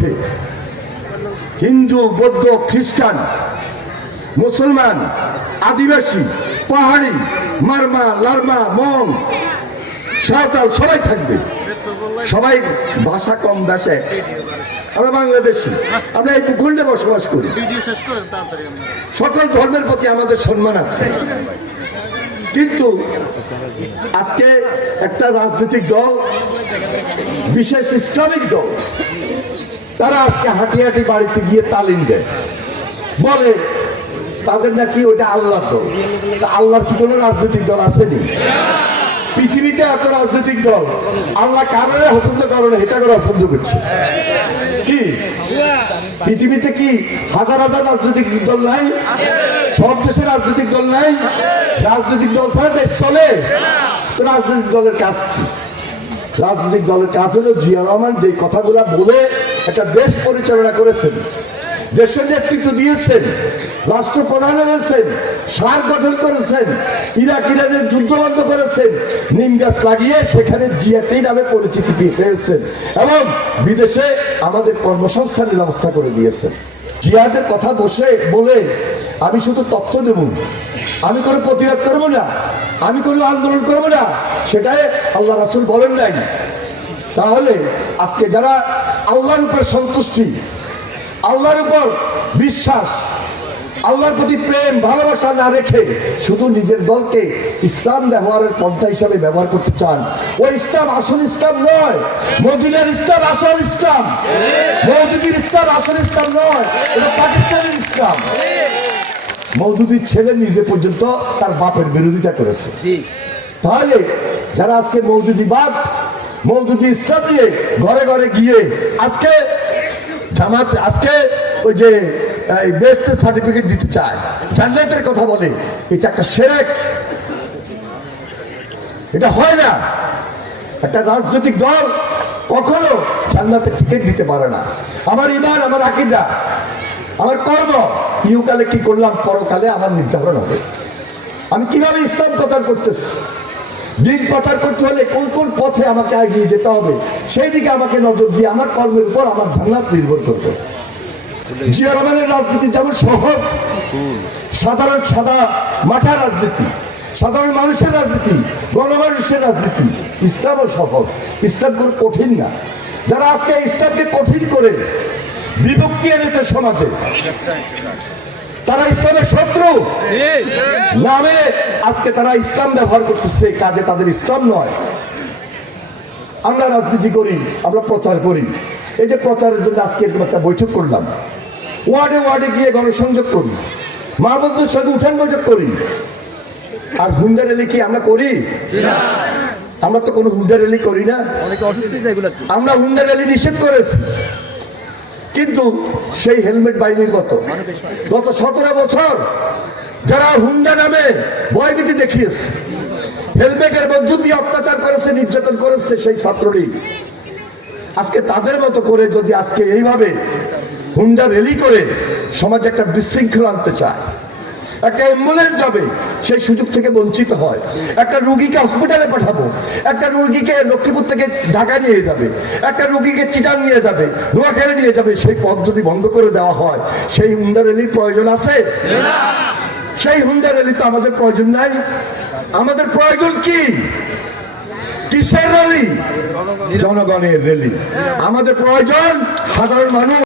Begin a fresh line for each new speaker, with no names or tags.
ওঠে হিন্দু, বৌদ্ধ, খ্রিস্টান, মুসলমান, আদিবাসী, পাহাড়ি, মারমা, লারমা, মং, সাঁওতাল, সবাই থাকবে। সবাই ভাষা কম ভাষা আমরা বাংলাদেশি। আমরা এই ভূখণ্ডে বসবাস করি। সকল ধর্মের প্রতি আমাদের সম্মান আছে। কিন্তু আজকে একটা রাজনৈতিক দল, বিশেষ ইসলামিক দল তারা আজকে হাঁটি হাঁটি বাড়িতে গিয়ে তালিম দেয়। বলে, তাদের নাকি ওটা আল্লাহ দল। আল্লাহর কি কোনো রাজনৈতিক দল আসেনি? পৃথিবীতে এত রাজনৈতিক দল, আল্লাহ কারণে পছন্দ কারণে এটা করে পছন্দ করছে। কি? পৃথিবীতে কি হাজার হাজার রাজনৈতিক দল নাই? সব দেশে রাজনৈতিক দল নাই? রাজনৈতিক দল ছাড়া দেশ চলে? রাজনৈতিক দলের কাজ কি? রাজনৈতিক দলের কাজ হলো জিয়া রহমান যে কথাগুলা বলে একটা দেশ পরিচালনা করেছেন, দেশের নেতৃত্ব দিয়েছেন রাষ্ট্রপ্রধান হয়েছেন, সার গঠন করেছেন, ইরাক, ইরানের যুদ্ধ বন্ধ করেছেন, নিম গাছ লাগিয়ে সেখানে জিয়াটি নামে পরিচিতি পেয়ে- পেয়েছেন এবং বিদেশে আমাদের কর্মসংস্থানের ব্যবস্থা করে দিয়েছেন। জিয়াদের কথা বসে বলে আমি শুধু তথ্য দেব, আমি কোনো প্রতিবাদ করব না, আমি কোনো আন্দোলন করব না, সেটাই আল্লাহ রাসুল বলেন নাই। তাহলে আজকে যারা আল্লাহর উপর সন্তুষ্টি আল্লাহর উপর বিশ্বাস আল্লাহর প্রতি প্রেম ভালোবাসা না রেখে শুধু নিজের দলকে ইসলাম ব্যবহারের পন্থা হিসাবে ব্যবহার করতে চান। ওই ইসলাম আসল ইসলাম নয় মদিনার ইসলাম আসল ইসলাম। মৌদুদির ইসলাম আসল ইসলাম নয় এটা পাকিস্তানের ইসলাম। মৌদুদির ছেলে নিজে পর্যন্ত তার বাপের বিরোধিতা করেছে। তাহলে যারা আজকে মৌদুদিবাদ মৌদুদি ইসলাম নিয়ে ঘরে ঘরে গিয়ে আজকে জামাত, আজকে ওই যে বেস্টের সার্টিফিকেট দিতে চায়। জান্নাতের কথা বলে, এটা একটা সেরেক। এটা হয় না। একটা রাজনৈতিক দল কখনো জান্নাতের টিকিট দিতে পারে না। আমার ইমান, আমার আকিদা, আমার কর্ম ইউকালে কি করলাম, পরকালে আমার নির্ধারণ হবে। আমি কীভাবে ইসলাম প্রচার করতেছি? দিন প্রচার করতে হলে কোন কোন পথে আমাকে এগিয়ে যেতে হবে? সেই দিকে আমাকে নজর দিয়ে আমার কর্মের উপর আমার জান্নাত নির্ভর করবে। জিয়া রহমানের রাজনীতি যেমন সহজ সাধারণ সাদা মাঠা রাজনীতি সাধারণ মানুষের রাজনীতি গণমানুষের রাজনীতি ইসলামও সহজ। ইসলাম কোনো কঠিন না। যারা আজকে ইসলামকে কঠিন করে বিভক্তি এনেছে সমাজে তারা ইসলামের শত্রু। নামে আজকে তারা ইসলাম ব্যবহার করতেছে কাজে তাদের ইসলাম নয়। আমরা রাজনীতি করি আমরা প্রচার করি। এই যে প্রচারের জন্য আজকে এরকম একটা বৈঠক করলাম। ওয়ার্ডে ওয়ার্ডে গিয়ে গণসংযোগ করি। মা বন্ধুর সাথে উঠান বৈঠক করি। আর হুন্ডা র্যালি কি আমরা করি? আমরা তো কোনো হুন্ডা র্যালি করি না।
অনেকে
আমরা হুন্ডা র্যালি নিষেধ করেছি। কিন্তু সেই হেলমেট বাহিনীর কত গত সতেরো বছর যারা হুন্ডা নামে ভয়ভীতি দেখিয়েছে, হেলমেটের মধ্য দিয়ে অত্যাচার করেছে, নির্যাতন করেছে সেই ছাত্রলীগ, আজকে তাদের মতো করে যদি আজকে এইভাবে হুন্ডা রেলি করে সমাজে একটা বিশৃঙ্খলা আনতে চায়, একটা অ্যাম্বুলেন্স যাবে, সেই সুযোগ থেকে বঞ্চিত হয়। একটা রুগীকে হসপিটালে পাঠাবো, একটা রুগীকে লক্ষ্মীপুর থেকে ঢাকা নিয়ে যাবে, একটা রুগীকে চিটান নিয়ে যাবে, নোয়াখালী নিয়ে যাবে, সেই পথ যদি বন্ধ করে দেওয়া হয়, সেই হুন্ডা রেলির প্রয়োজন আছে? সেই হুন্ডা র্যালি তো আমাদের প্রয়োজন নাই। আমাদের প্রয়োজন কি? কিসের জনগণের র্যালি আমাদের প্রয়োজন সাধারণ মানুষ।